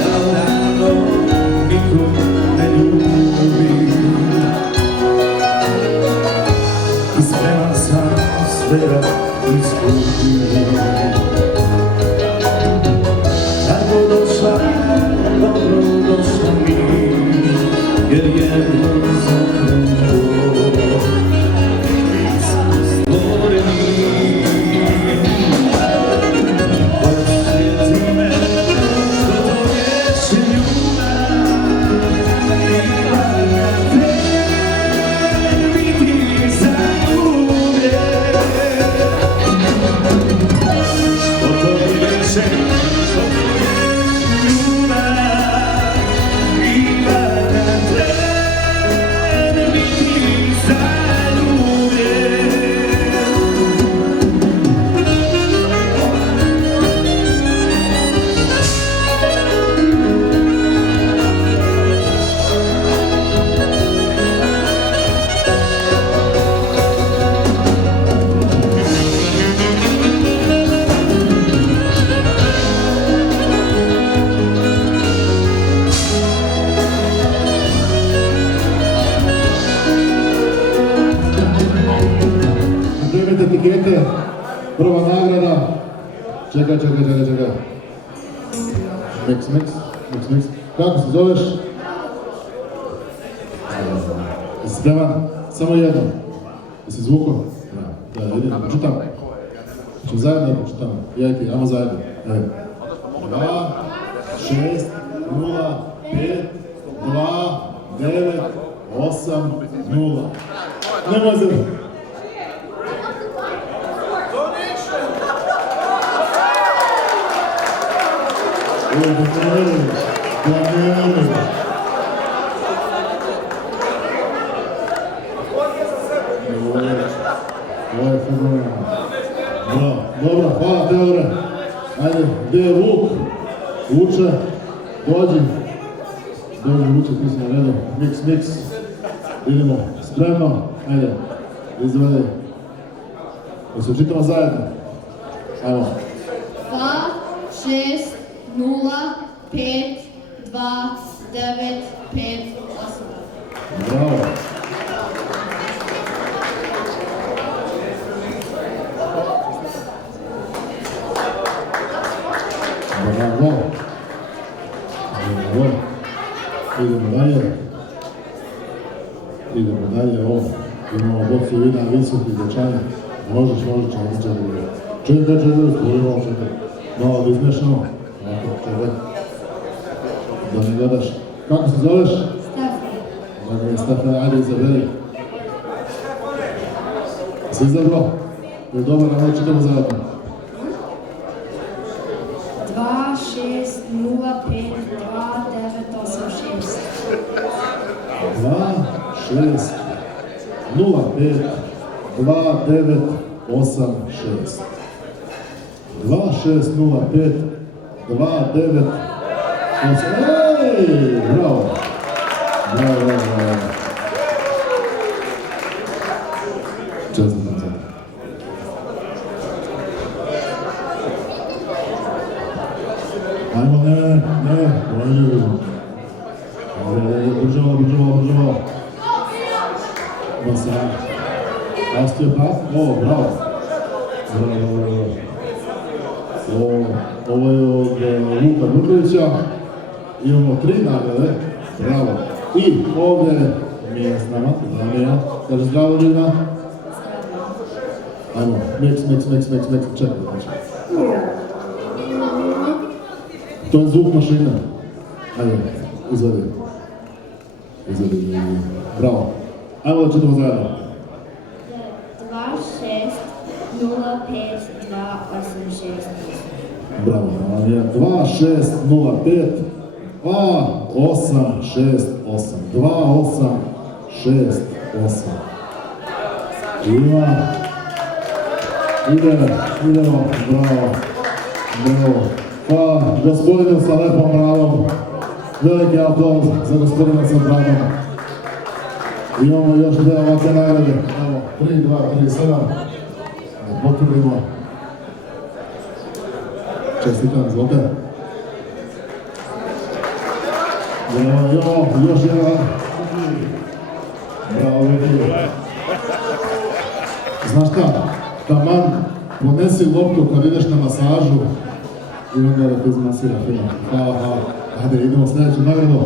Ja odavno nikog ne ljubim i spreman sam sve da izgubim. Dobrodošla mi, jer jedno za drugo smo stvoreni. Osjeti me, što to vječe ljubav, etikete, prva nagrada Čekaj. Mix. Kako se zoveš? Jesi spreman? Samo jedno. Jesi zvuko? Da, jedino, počutam. Ćemo zajedno da počutamo. Ja i ti, ajmo zajedno. 2, 6, 0, 5, 2, 9, 8, 0. Nemoj se. Ovo je fenomenalno. Dobro, hvala Teodore. Ajde, gdje je Vuk? Vuče, dođi. Dođi Vuče, ti si na redu. Mix. Idemo, spremno. Ajde, izvedi. Da se čitamo zajedno. Ajmo. 2, 6, 0, 5, 2, 9, 5, 8. Bravo. Bravo. Idemo dalje, ovo. Imamo bocu vina, visokih dečanja. Možeš, čekaj, stvorimo, čekaj. Malo da izmešamo. Ovako, čekaj. Da ne gledaš. Kako se zoveš? Stefan, ajde izaberi. Si izabrao? Je dobro, nam čitamo zajedno. 2, 6, 0, 5, 2, 9, 8, 6. 2, 6, 0, 5, 2, 9, 8, 6. 2, 6, 0, 5, 2, 9, 8. Ej, bravo! Bravo. Čestitam za. Ajmo, ne. Država. Masaj. Osteopat. O, bravo. Ovo je od Vuka Brkovića. Imamo 3 nagrade. Bravo. I ovdje mi je s nama, Damija. Kaže zdravo ljudima. Ajmo, mix, čekaj. To je zvuk mašine. Ajde, izvedi. Bravo. Ajmo da čitamo zajedno. 2, 6, 0, 5, 2, 8, 6. Bravo, Damija. 2, 6, 0, 5, 2, 8, 6, 8. 2, 8, 6, 8. Idemo, bravo. Hvala gospodinu sa lepom bravom. Veliki aplauz za gospodina sa bravom. Imamo još 2 ovakve nagrade. Evo, 3, 2, 3, 7. Da potvrdimo. Čestitam, izvolite. Još jedan. Bravo, Viki. Znaš šta? Taman ponesi loptu kad ideš na masažu i onda da te izmasira fino. Hvala. Ajde, idemo sljedeću nagradu.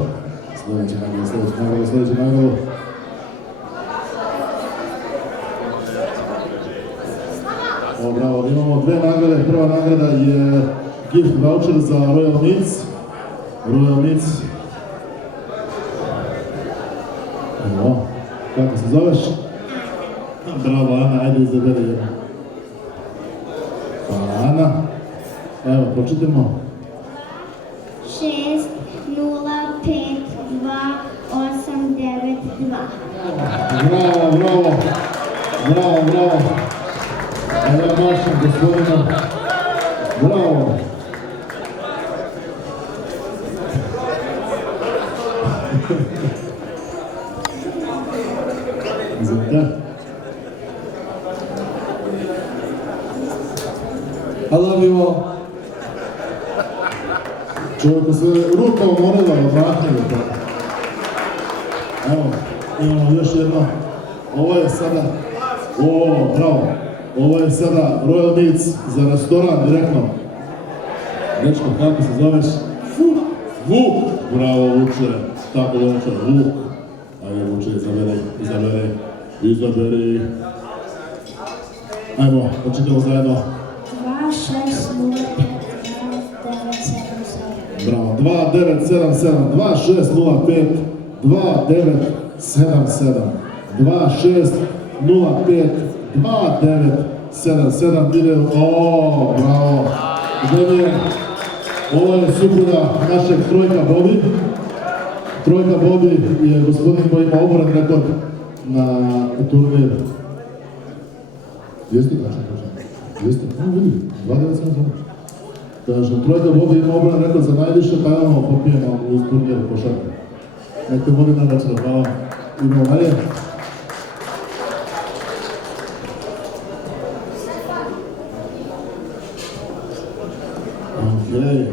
Sljedeću nagradu. O, bravo, imamo 2 nagrade. Prva nagrada je gift voucher za Royal Meats. Evo, kako se zoveš? Bravo, Ana, ajde izaberi jedno. Hvala, Ana. Evo, pročitamo. 6, 0, 5, 2, 8, 9, 2. Bravo. Evo našem gospodinu. Bravo. Izvolite. I love you all. Čovjeku se ruka umorila od mahnjega. Evo, imamo još jedno. Ovo je sada, bravo. Ovo je sada Royal Meats za restoran direktno. Dečko, kako se zoveš? Vuk! Bravo, Vuče. Tako Vuče, Vuk. Ajde, Vuče, izaberi. Ajmo, počitamo zajedno. 2605 Bravo, 2977, 2605 2977, ide, bravo. Ovo je supruga našeg Trojka Bobi. Trojka Bobi je gospodin koji ima oboren rekord na turnir. Jeste kačan? Jeste? Vidi, 2977. Kaže, Trojka Bobi ima oboren rekord za najviše, pa imamo popijemo uz turnir košarke. Nek te vodi na večer, hvala. Idemo dalje. Okay.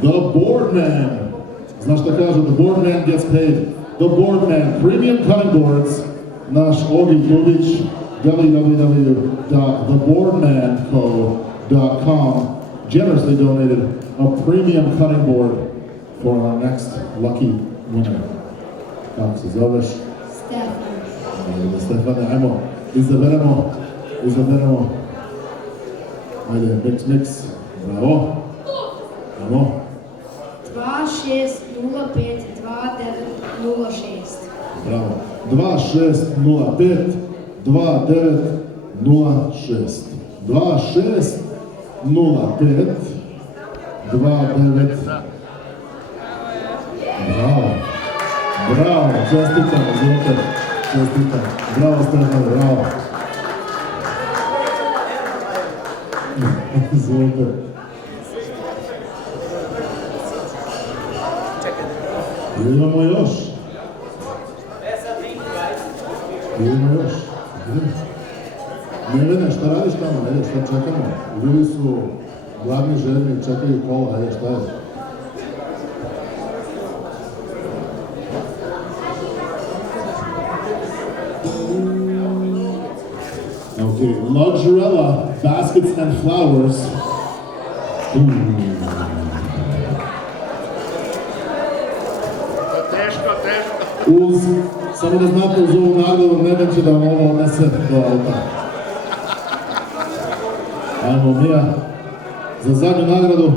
The Boardman. Znaš šta kažu? The Boardman gets paid. The Boardman, premium cutting boards. Naš Ogi Dubić, www.theboardmanco.com generously donated a premium cutting board for our next lucky winner. Kako se zoveš? Stefane, ajmo, izaberemo. Ajde, mix. Bravo. 2605 2906. Bravo. 2605 2906. 2605 29. Bravo, čestitam, izvolite. Bravo, Stefan, bravo. Izvolite. Imamo još. Nevene, šta radiš tamo? Ajde, šta čekamo? Ljudi su gladni, željni, čekaju kola, ajde, šta je? Okay, Luxurella baskets and flowers. Samo da znate, uz ovu nagradu neće da vam ovo odnese do auta. Ajmo, Mija, za zadnju nagradu.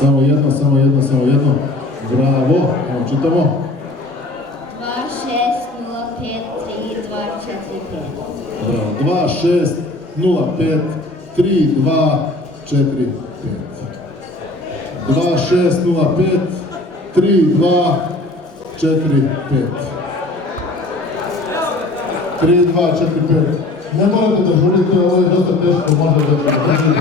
Samo jedno. Bravo, evo čitamo. 2605 3245. 2605 3245. Ne morate da žurite, ovo je dosta teško, možda da žurite.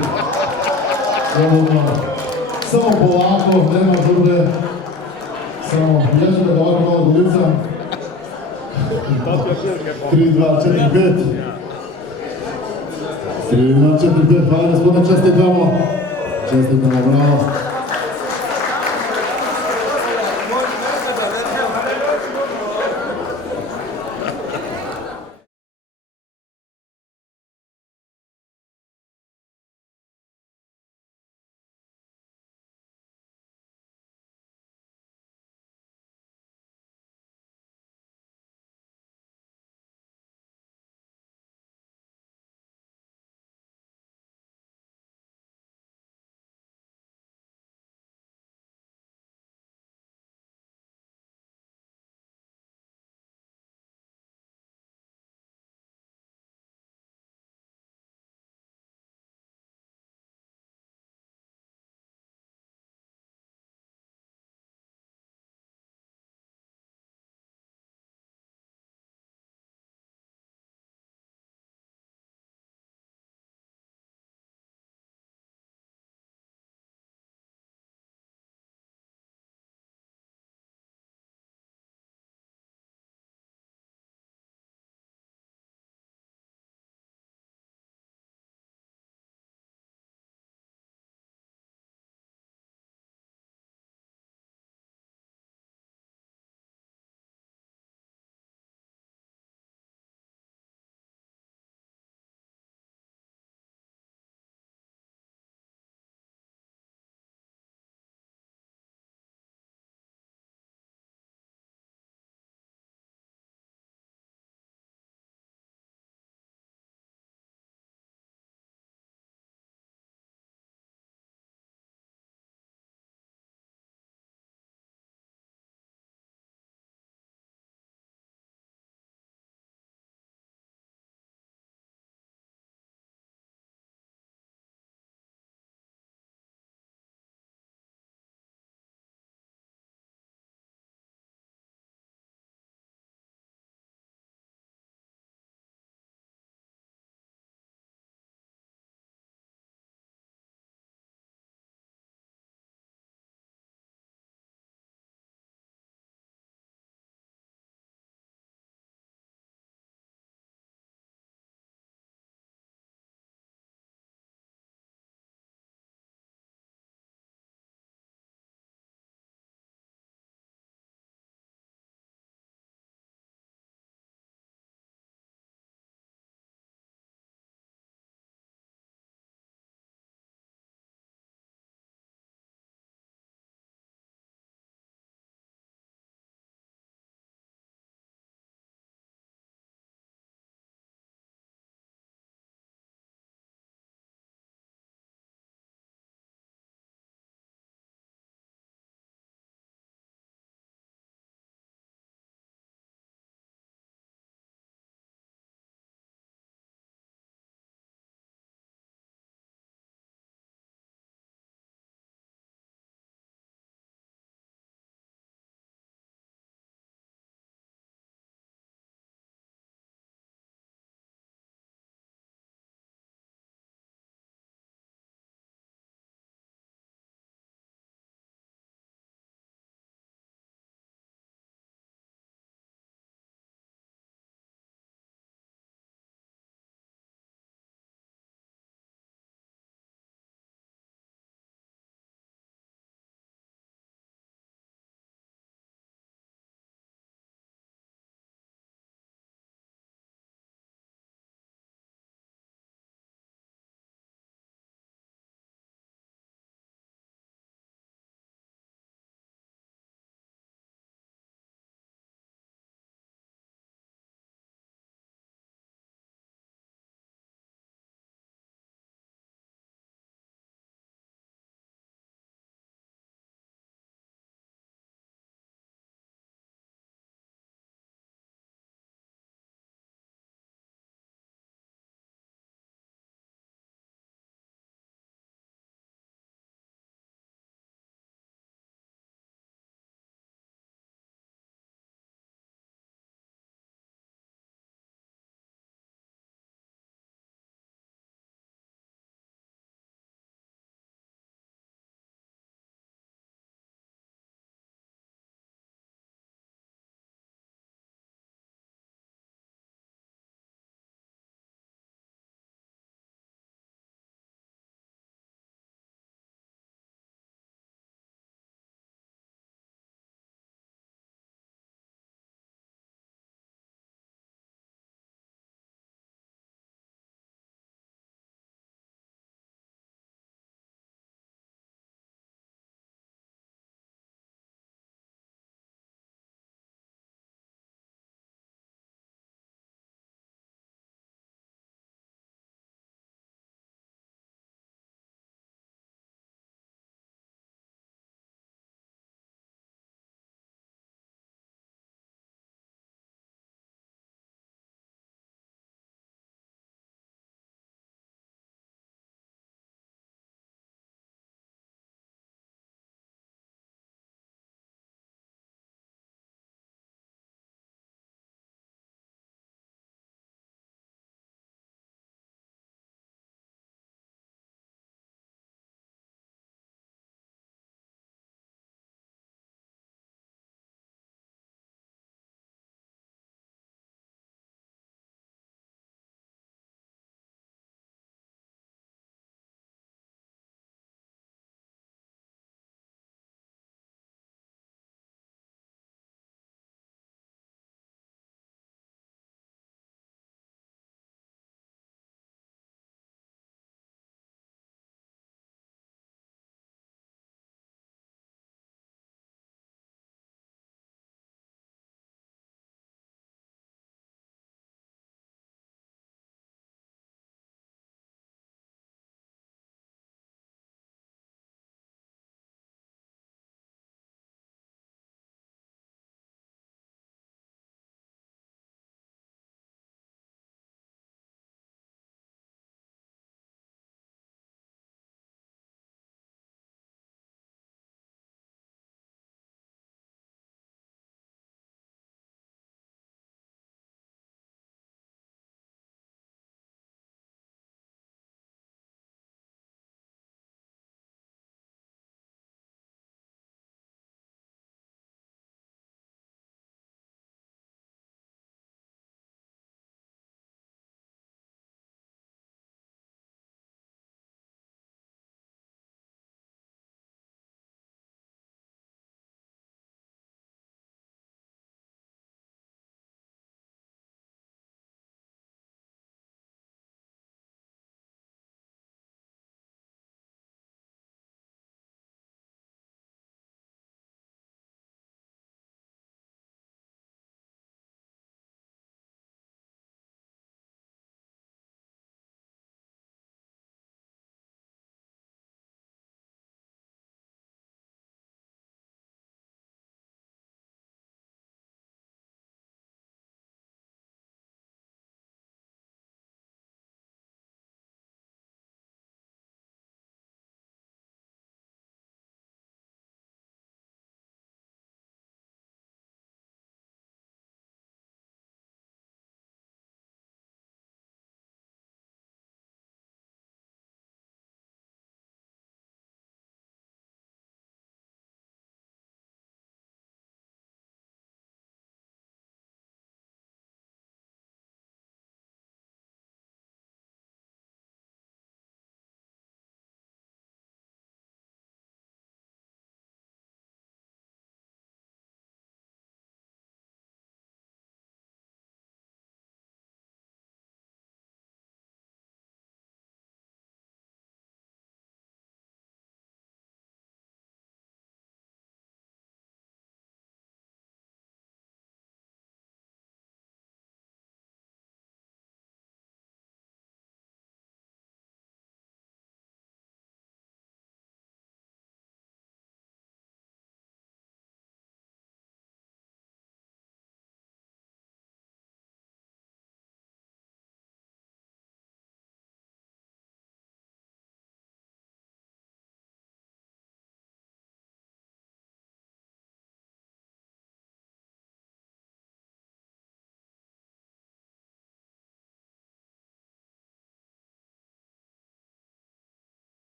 Samo polako, nema žurbe. Samo, ja ću da ga ovako malo gulicam. 3245. 3245, hvala gospodine, čestitamo, bravo.